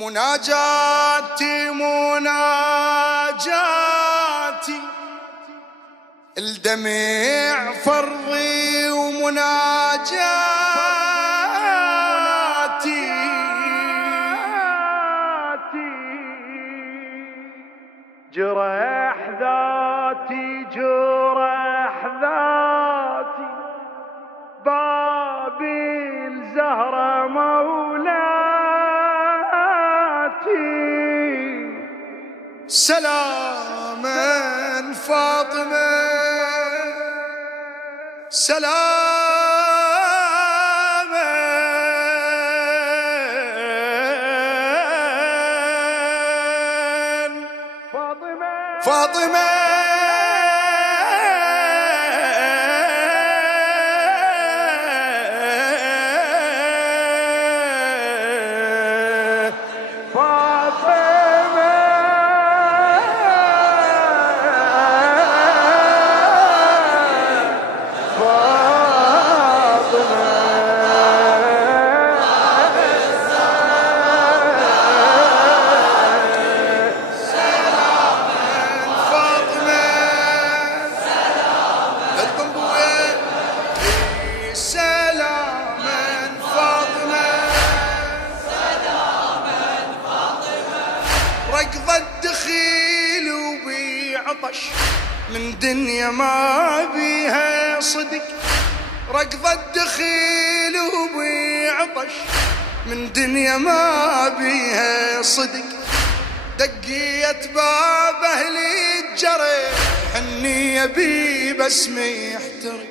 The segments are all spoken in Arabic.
مناجاتي مناجاتي الدمع فرضي ومناجاتي جرح ذاتي جرح ذاتي بابي الزهرة مولاتي سلاما فاطمة سلاما فاطمة ركض الدخيل وبيعطش من دنيا ما بيها صدق ركض الدخيل وبيعطش من دنيا ما بيها صدق دقيت باب اهلي الجرح حني يبي باسمي يحترق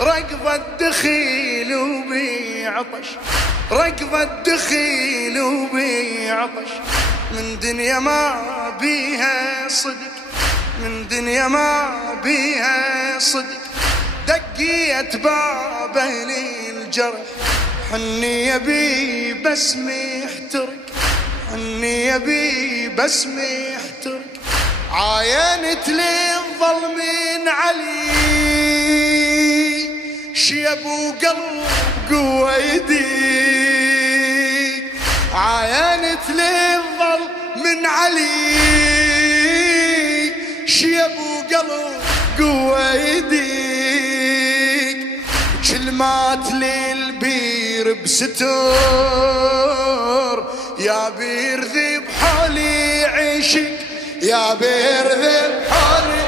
ركض الدخيل وبيعطش ركض الدخيل وبيعطش من دنيا ما بيها صدق من دنيا ما بيها صدق دقيت باب اهلي الجرح حني يبي باسمي يحترق حني يبي باسمي يحترق عاينت لي الظل من علي شيب وقلب قوة يديك عاينت لي الظل من علي شيب وقلب قوة يديك كلمات للبير بستر يا بير ذي بحالي عيشك يا بير ذي بحالي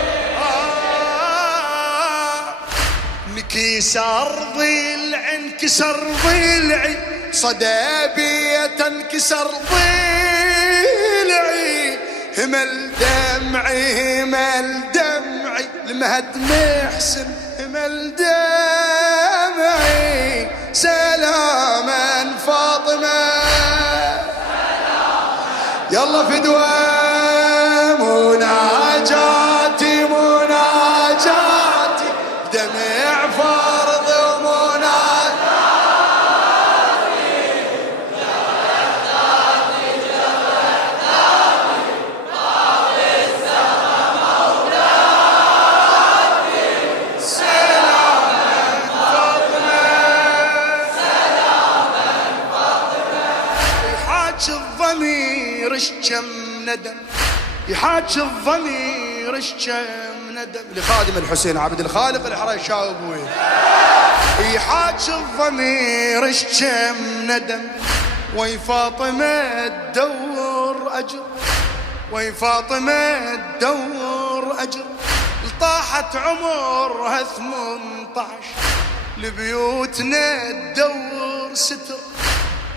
نكسر ضلع انكسر ضلعي صدى بيت انكسر ضلعي همل دمعي همل دمعي المهد محسن همل دمعي سلاما فاطمة يلا فدوى مناجاتي مناجاتي دمع فرض ومناجاتي باب السما مولاتي سلاما فاطمة سلاما فاطمة يحاج الضمير اشكم ندم يحاج الضمير اشكم ندم لخادم الحسين عبد الخالق الحرشاوي ابوي يحاج الضمير اشكم ندم وي فاطمة تدور اجر وي فاطمة تدور اجر طاحت عمرها 18 لبيوتنا تدور ستر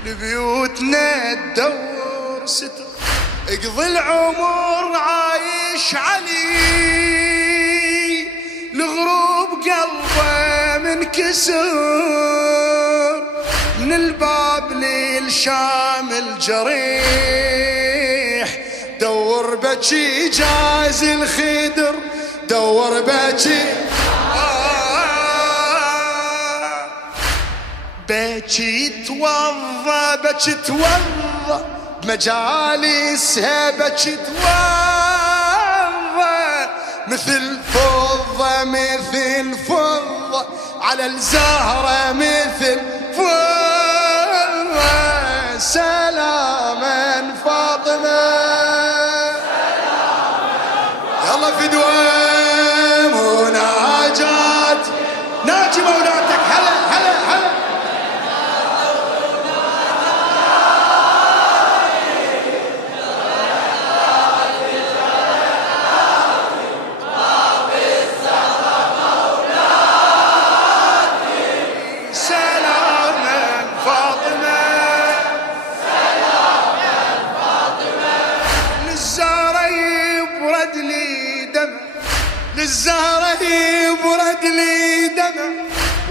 لبيوتنا تدور ستر اقضي العمر عايش علي لغروب قلبه منكسر من الباب للشام الجريح دور بكي جاز الخدر دور بكي بكي توضى بكي توضى بمجالسها بكي توضى مثل فضة مثل فضة على الزهرة مثل فضة سلاما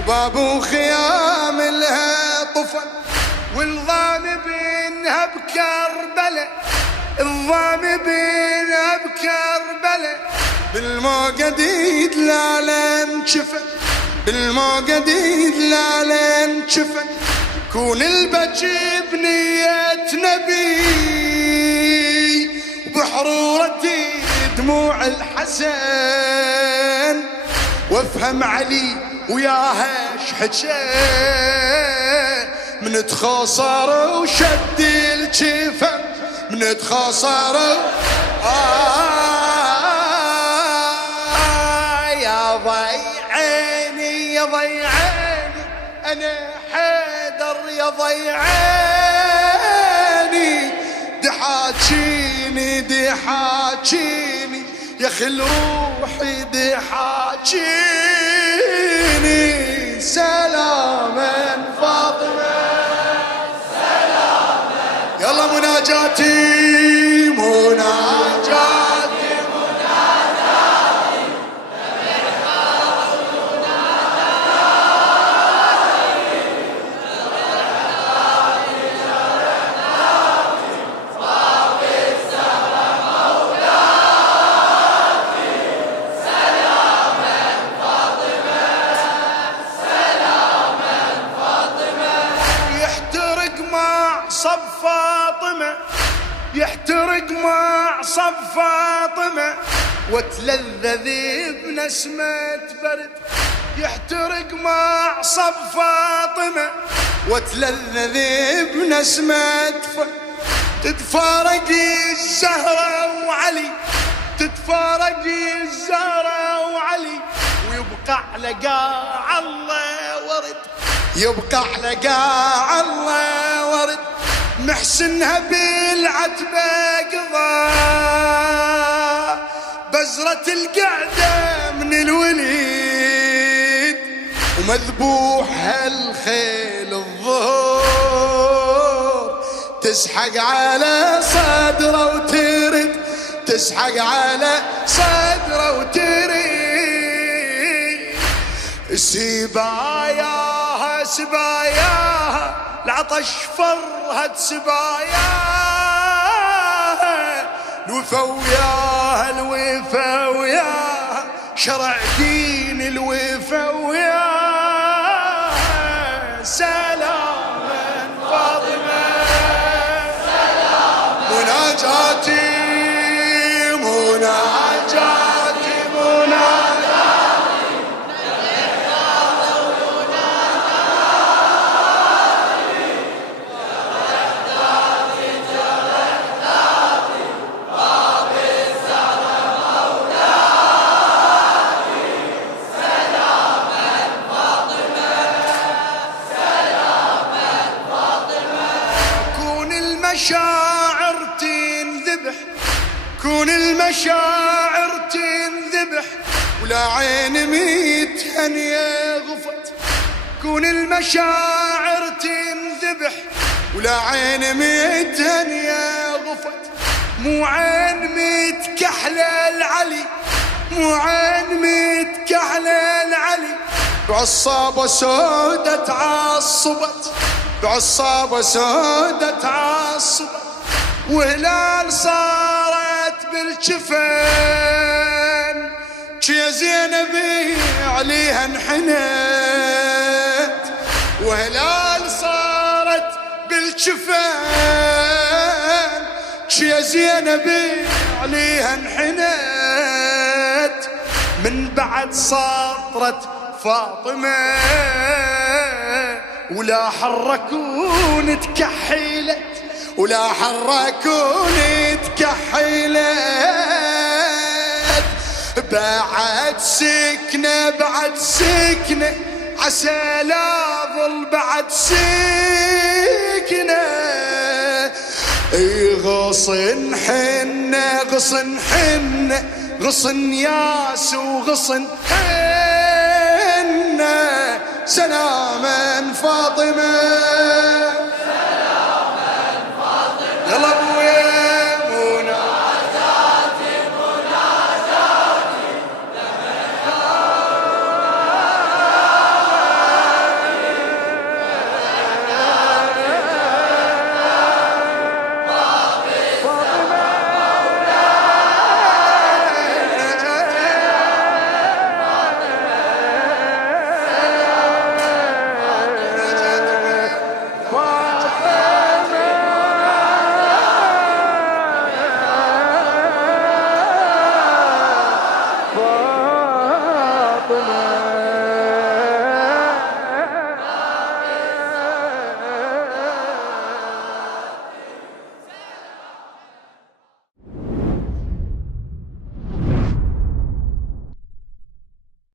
وباب خيام لها طفل، والظام بينها بكربلة، الظام بينها بكربلة، بالموقديد لا انشفت، بالموقديد لا انشفت، كون البكي بنية نبي، وبحرورتي دموع الحسن، وافهم علي وياها شحكى، من تخاصر وشد الجفن، من تخاصر يا ضيعيني يا ضيعيني انا حيدر يا ضيعيني، دحاجيني دحاجيني يا خل روحي دحاجيني، سلاما فاطمة سلاما، يلا مناجاتي مناجاتي مناجاتي صب فاطمة، يحترق مع صب فاطمة، وتلذذ بنسمة برد، يحترق مع صب فاطمة، وتلذذ بنسمة فرد، تتفارقي الزهرة وعلي، تتفارقي الزهرة وعلي، ويبقى على قاع الله ورد، يبقى على قاع الله ورد، محسنها بالعتبة قضى، بزرة القعدة من الوليد، ومذبوح الخيل الظهور، تسحق على صدره وترد، تسحق على صدره وترد، سباياها سباياها العطش فرهد سباياها، الوفا وياها الوفا وياها، شرع دين الوفا وياها، سلاما فاطمة سلاما، مناجاتي مناجاتي مناجاتي المشاعر تنذبح، كون المشاعر تنذبح، ولا عين متهنية غفت، كون المشاعر تنذبح، ولا عين متهنية غفت، مو عين متكحلة العلي، مو عين متكحلة العلي، بعصابة سودة تعصبت، بعصابة سودة تعصبت، وهلال صارت بالجفن، يا زينبي عليها انحنت، وهلال صارت بالجفن، يا زينبي عليها انحنت، من بعد صارت فاطمة، ولا حركون تكحلت، ولا حركون تكحلت، بعد سكنة بعد سكنة، عسى لا ظل بعد سكنة، غصن حنة غصن حنة، غصن ياس وغصن حنة، سلاما فاطمة